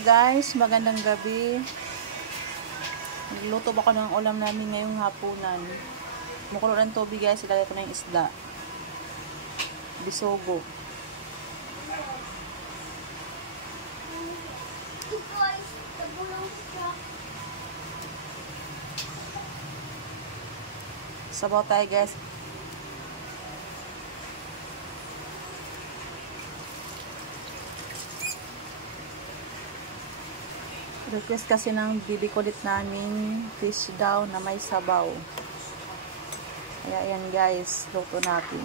Guys, magandang gabi. Nagluto ako ng ulam namin ngayong hapunan. Kumukulo ng tubig guys, ilagay ko na yung isda. Bisogo. Sabaw tayo guys. Request kasi ng bibi kulit namin fish daw na may sabaw. Kaya yan guys, luto natin.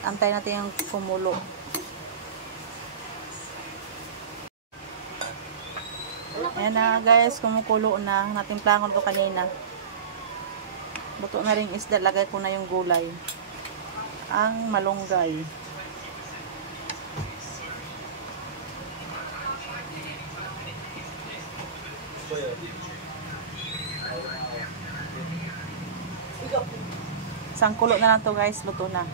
Antay natin yung kumulo. Ayan na guys, kumukulo na. Natimplahan ko ito kanina. Luto na rin isda, lagay ko na yung gulay. Ang malunggay. Isang kulo na lang to guys, luto na.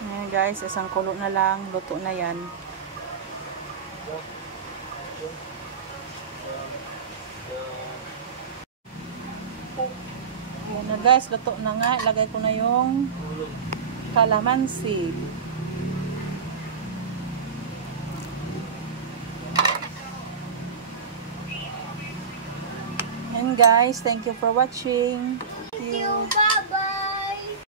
Ayan guys, isang kulo na lang, luto na yan. Ayan na guys, luto na nga. Lagay ko na yung kalamansi. And guys, thank you for watching. Thank you. Bye-bye.